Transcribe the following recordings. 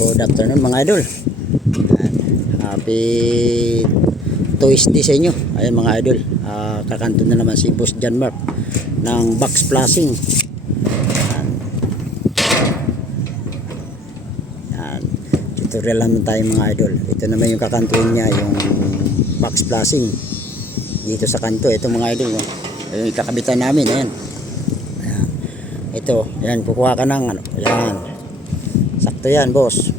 Good afternoon mga idol. Happy Tuesday sa inyo. Ayan mga idol, kakanto na naman si Boss John Mark ng box flashing. Ayan. Tutorial naman tayo mga idol. Ito naman yung kakantuin niya, yung box flashing dito sa kanto. Ito mga idol, yung ikakabitan namin. Ayan. Ayan. Ito, ayan, kukuha ka ng ano, ayan. Sakto yan, boss.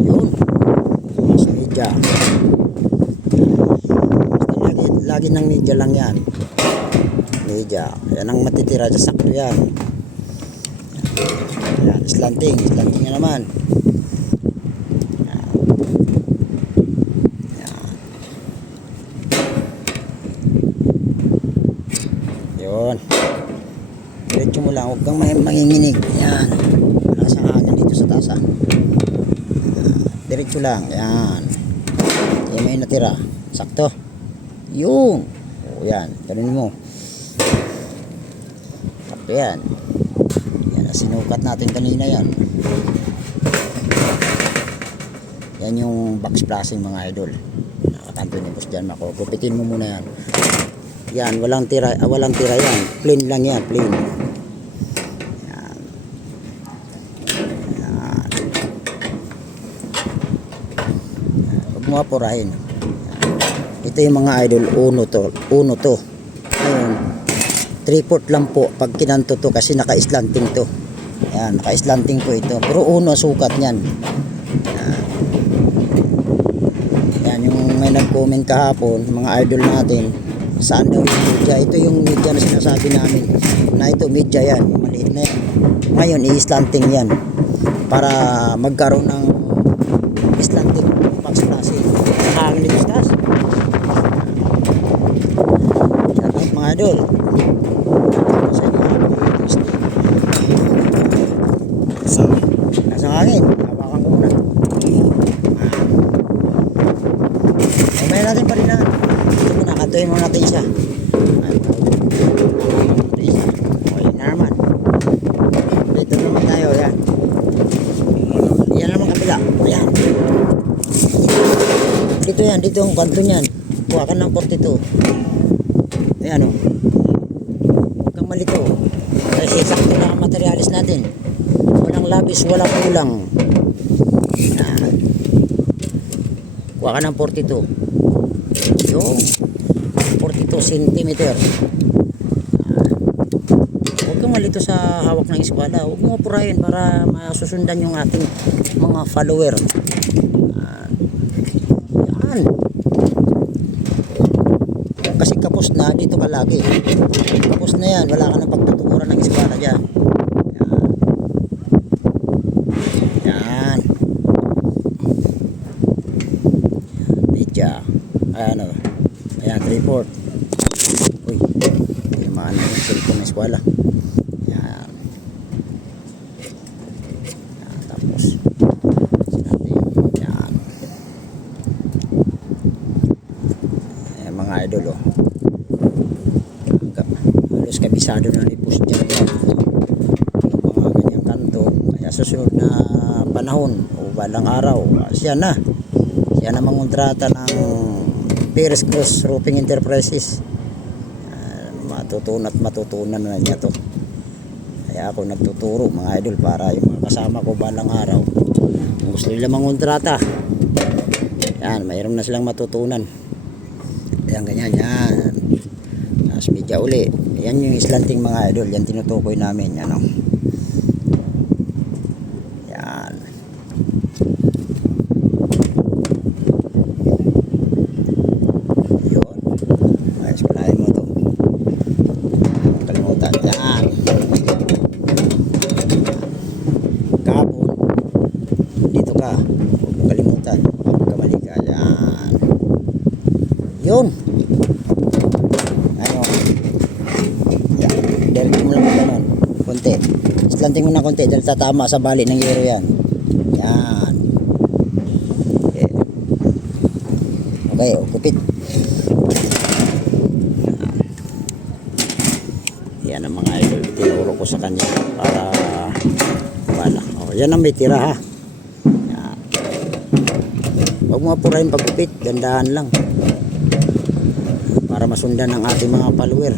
Yun. Mas media. Lagi ng media lang yan. Media. Yan ang matitira sa sakto yan. Yan, slanting. Slanting na naman. Yun. Diretso mo lang, huwag kang manginginig. Yan. Malakas ang hangin dito sa tasa. Diretso lang. Yan. Yan may natira. Sakto. Yun. O yan. Ganun mo. Sakto yan. Yan. Sinukat natin kanina yan. Yan yung box flashing mga idol. Nakakanto ni Boss John Mark. Gupitin mo muna yan. Yan. Walang tira yan. Plain lang yan. Plain. Mapurahin. Ito yung mga idol, uno to. Ayun, 3/4 lang po pag kinanto to kasi naka-slanting to. Ayan, naka-slanting po ito. Pero uno sukat niyan. Ayan, yung may nag-comment kahapon, mga idol natin, saan daw yung media? Ito yung media na sinasabi namin. Na ito, media yan. Maliit na yan. Ngayon, i-slanting yan. Para magkaroon ng slanting box flashing. Hangin dito sa taas. Shoutout mga idol. Sa inyo, nasa hangin. Hawakan ko muna. Mamaya natin pa rin na. Ito muna, kantuhin muna natin siya. Okay na naman. Dito naman tayo. Yan. Yan naman kabila. Ayan. Dito yan, dito ang kanto niyan. Kuha ka ng 42. Ayan o. Huwag kang malito. Kasi sakto lang ang materialis natin. Walang labis, walang kulang. Ayan. Kuha ka ng 42. Yung 42 cm. Huwag kang malito sa hawak ng eskwala. Huwag mo purahin para masusundan yung ating mga follower. Kasi kapos na dito ka lagi. Kapos na yan, wala ka nang pagtutukuran ng eskwala dyan. Yan. Media. Ayan o. Ayan, 3/4. Uy, hindi naman yung cellphone ng eskwala. Yan. Yan, tapos mga idol halos kabisado na ni Boss John yung mga ganyang kanto. Kaya susunod na panahon o balang araw, siya na mangontrata ng Perez Cruz Roofing Enterprises. Matutunan na niya to. Kaya ako nagtuturo mga idol para yung mga kasama ko balang araw kung gusto nila mangontrata, yan, mayroon na silang matutunan. Ayan, ganyan, yan. Tapos media uli. Ayan yung slanting mga idol. Yan tinutukoy namin. Yan o. Yan. Yun. Ayos, palahin mo ito. Kalimutan. Yan. Kahapon. Dito ka. Huwag kalimutan. Huwag kamali ka. Yan. Yun. Ano? Yan. Diretso mo lang ganun. Konti. Slanting mo na konti dahil tatama sa bali ng euro yan. Yan. Okay. Okay, kupit. Yan ang mga idol. Tinuro ko sa kanya para Yan ang may tira ha. Yan. Huwag mo apurahin pagupit, dandahan lang. Para masundan ng ating mga follower.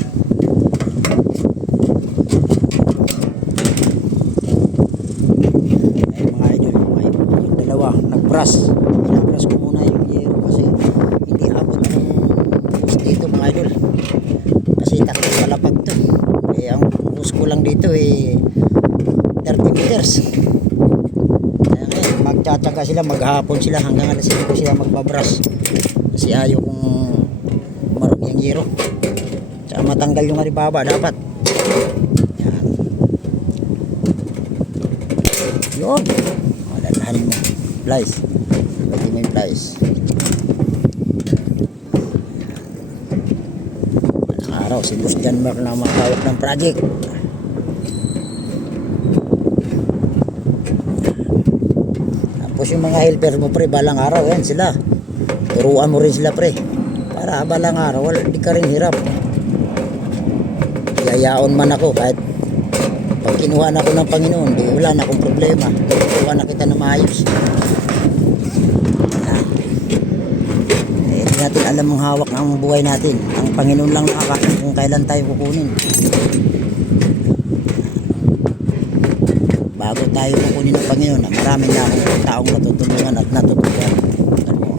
Ay mga idol, yung dalawa, nag-brush. Pinabrush ko muna yung yero kasi hindi abot ng bus dito mga idol. Kasi takot palapag to. Eh, ang bus ko lang dito 30 meters. Kaya ngayon, magtsatsaga sila, maghapon sila hanggang alas 5 sila magbabrush. Kasi ayaw kong marumi ang yero. Tsaka matanggal yung aribaba dapat. Yan. Yun. Dalahanin mo. Plies. Lagi mo yung plies. Walang araw, si Boss John Mark na makawak ng project. Tapos yung mga helper mo pre, balang araw yan sila. Turuan mo rin sila pre. Para balang araw, di ka rin hirap. Yayaon man ako kahit pag kinuha na ako ng Panginoon, di wala na akong problema. Turuan na kita na maayos. Hindi natin alam ang hawak ng buhay natin. Ang Panginoon lang nakakaalam kung kailan tayo kukunin. Bago tayo kukunin ng Panginoon, marami na akong taong natutulungan at natutunan.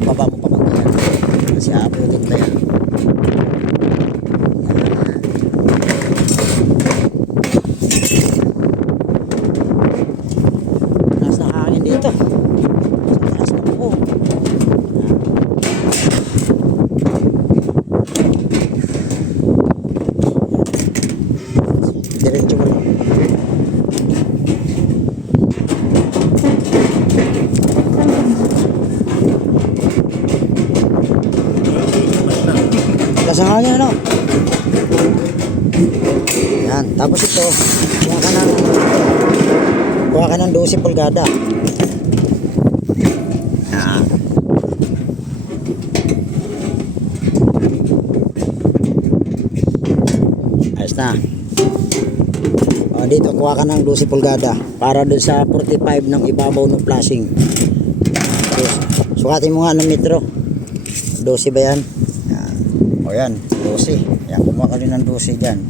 Baba mo pa man yan. Kasi aabutin tayo. Taas ng hangin dito. Taas na po. Diretso mo lang. Taas ng hangin ano? Yan. Tapos ito, kuha ka ng 12 pulgada. Yan. Ayos na. Dito kuha ka ng 12 pulgada para dun sa 45 ng ibabaw ng flashing. Sukatin mo nga ng metro. 12 ba yan? Yan. O yan, 12. Yan, kumuha ka rin ng 12 dyan.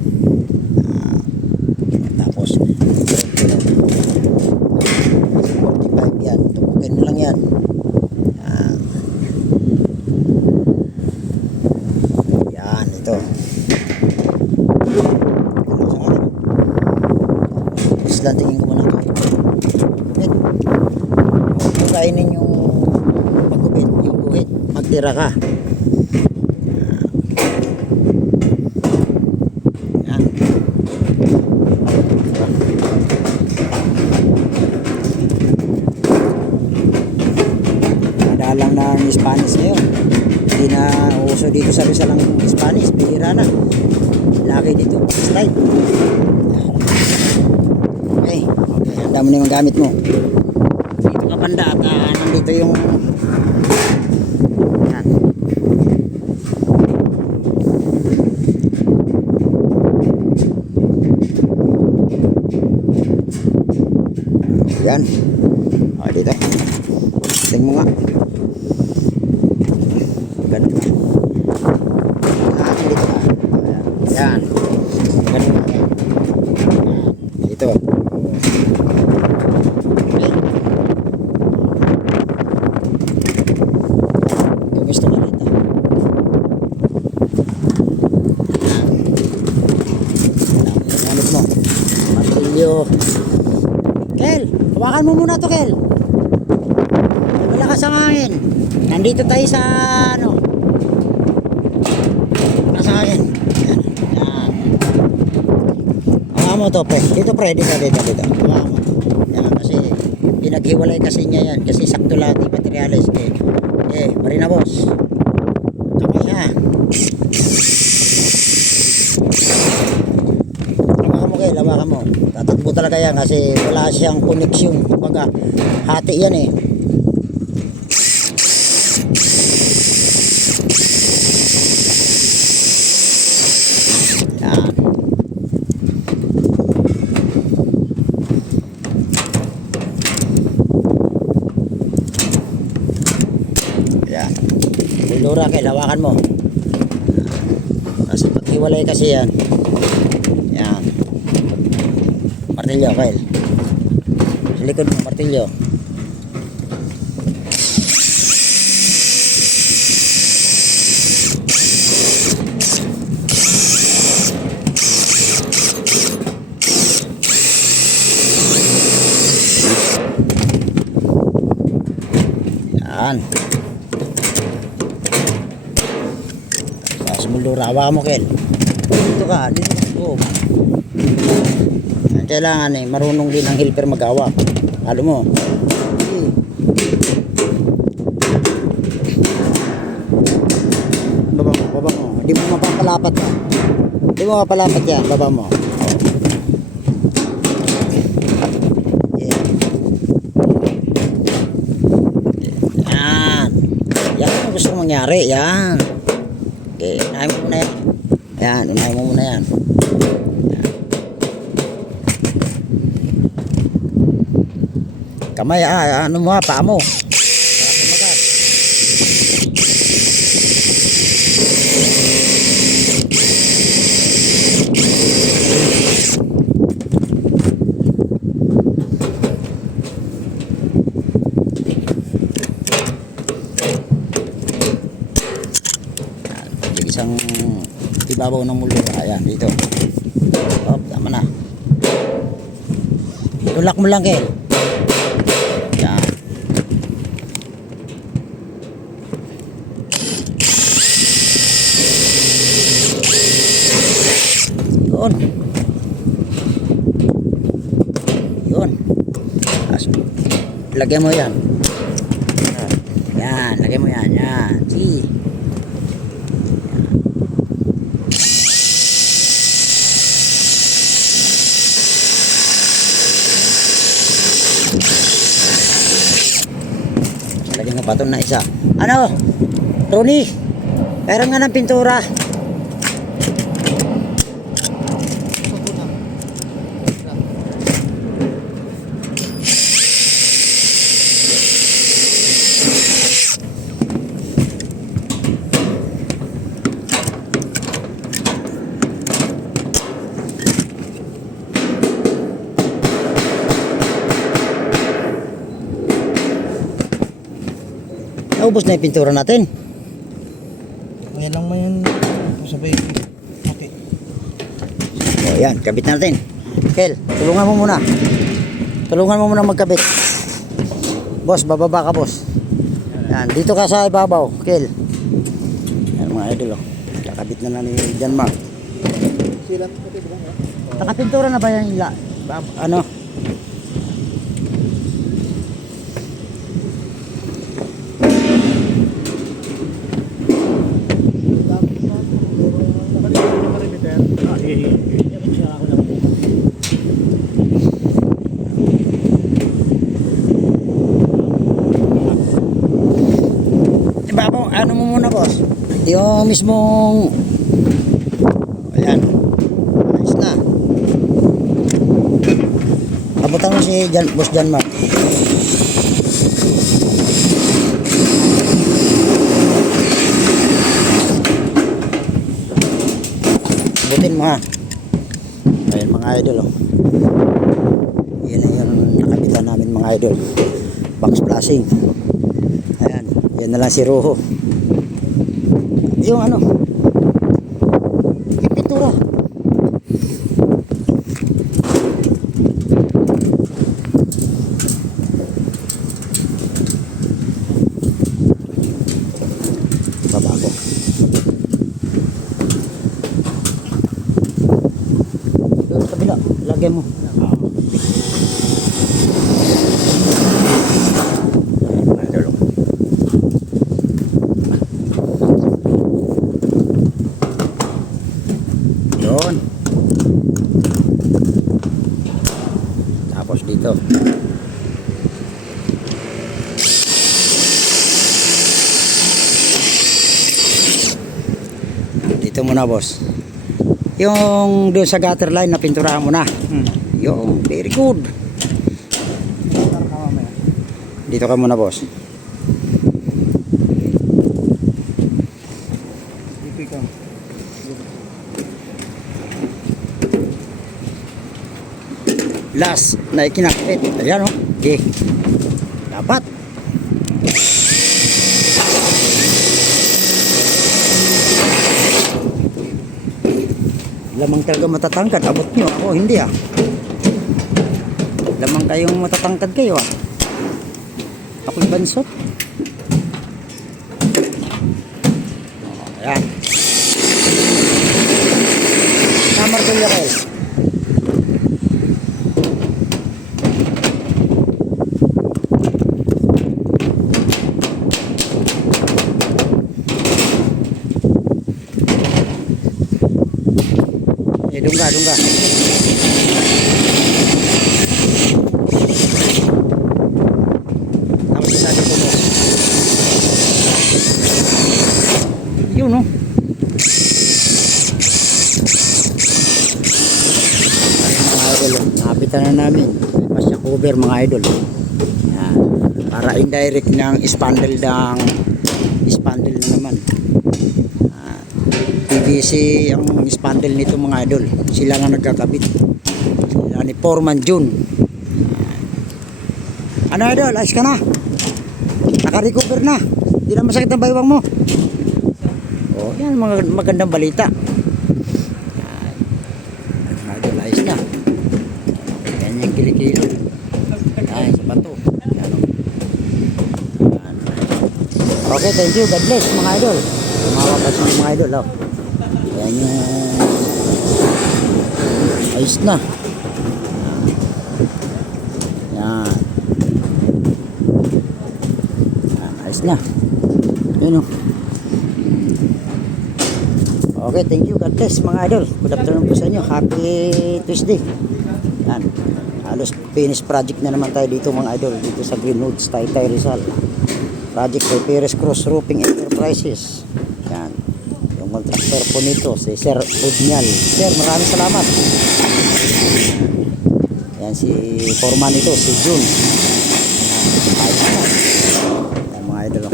Tapos 45 yan. Tupukin mo lang yan. Yan, ito. Lang tingin ko muna ito. Huwag kainin yung pagkubit, yung guhit. Magtira ka. Yan. Madalang na ang Spanish ngayon. Hindi na uso dito sa Rizal ang Spanish. Bihira na. Laki dito. Slide. Okay, ang dami na yung gamit mo. Dito ka banda at nandito yung yan. Yan. O, dito. Tingnan mo nga. Ganun ka. Dito ka. Yan. Ganun ka. Dito. Gusto ko dito. Gamit mo. Martilyo. Kel, hawakan mo muna to, Kel. Malakas ang hangin. Nandito tayo sa ano. Malakas ang hangin. Yan. Yan. Hawakan mo to, pre. Dito, pre. Dito. Hawakan mo. Yan, kasi pinaghiwalay kasi niya yan. Kasi sakto lahat yung materialis. Marina boss. Kamay ha. Hawakan mo. Tatakbo talaga yan kasi wala siyang koneksyon. Kumbaga, hati yan eh. Yan. pintura, Kel. Hawakan mo. Kasi paghiwalay kasi yan. Yan. Martilyo, Kel. Sa likod mo, martilyo. Yan. Sa muldura, hawakan mo, Kel. Dito ka, dito. Kailangan marunong din ang helper mag-hawak. Halo mo. Baba mo. Hindi mo mapapalapat yan. Hindi mo mapapalapat yan, baba mo. Yan. Yan ang gusto kong mangyari. Yan. Okay, unahin mo muna yan. Yan, unahin mo muna yan. Kamay, ano mo, paa mo. Para tumagas. Isang ibabaw ng mulo. Ayan, dito. Oh, tama na. Tulak mo lang, Kel. Yan. Yun. Yun. Lagyan mo yan. Yan, lagyan mo yan. Yan. See. Lagyan ng patong na isa. Ano? Tony, meron nga ng pintura. Naubos na yung pintura natin. Ngayon lang mo yun. Sabay. Okay. O yan, kabit natin. Kel, tulungan mo muna. Tulungan mo muna magkabit. Boss, bababa ka, boss. Yan, dito ka sa ibabaw, Kel. Yan mga idol, oh. Kakabit na ni John Mark. Silat pati ba? Nakapintura na ba yan? Ano? Ibabaw, ano mo muna, boss? Yung mismong... Ayan. Ayos na. Abutan mo si Boss John Mark. Abutin mo, ha. Ayan mga idol, oh. Yan na yung nakabitan namin mga idol. Box flashing. Ayan. Yan na lang si Roho. Yung ano, yung pintura. Babago. Doon sa kabila, lagay mo. Doon. Tapos dito. Dito muna, boss. Yung doon sa gutter line na pinturahan mo na. Yung very good. Dito ka muna, boss. last na ikinakit. Ayan o. Okay. Dapat. Lamang talaga matatangkad. Abot nyo. Ako hindi ah. Lamang kayong matatangkad kayo ah. Ako'y bansot. Ayan. Namar ko niya kayo. Dungga. Tapos sabi ko mo. Yun no. Mga idol, nakapitan na namin. Pasya cover mga idol. Yan. Para indirect ng spandrel na naman. PVC ang spandrel nito mga idol. Sila nga nagkakabit. Sila ni Foreman June. Ano idol? Ayos ka na? Naka-recover na? Hindi na masakit ang baywang mo? Oh, yan mga magandang balita. Yan. Idol, ayos na. Yan yung kilikilo. Ay, sa bato. Yan, oh. Yan. Okay, thank you. God bless mga idol. Makakas mga idol. Oh. Yan yung ayos na. Yan. Yan, ayos na. Yun o. Okay, thank you. God bless mga idol. Good afternoon po sa inyo. Happy Tuesday. Yan. Halos finish project na naman tayo dito mga idol. Dito sa Greenwoods, Taytay Rizal. Project kay Perez Cruz Roofing Enterprises. Yan. Yung contractor po nito, si Sir Udnyal. Sir, maraming salamat. Yan si foreman nito, si June. Ayos na. Yan mga idol.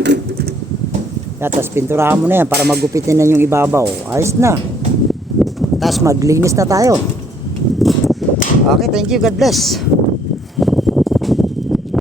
Yan, tapos pinturahan mo na yan para magupitin na yung ibabaw. Ayos na. Tapos maglinis na tayo. Okay, thank you. God bless.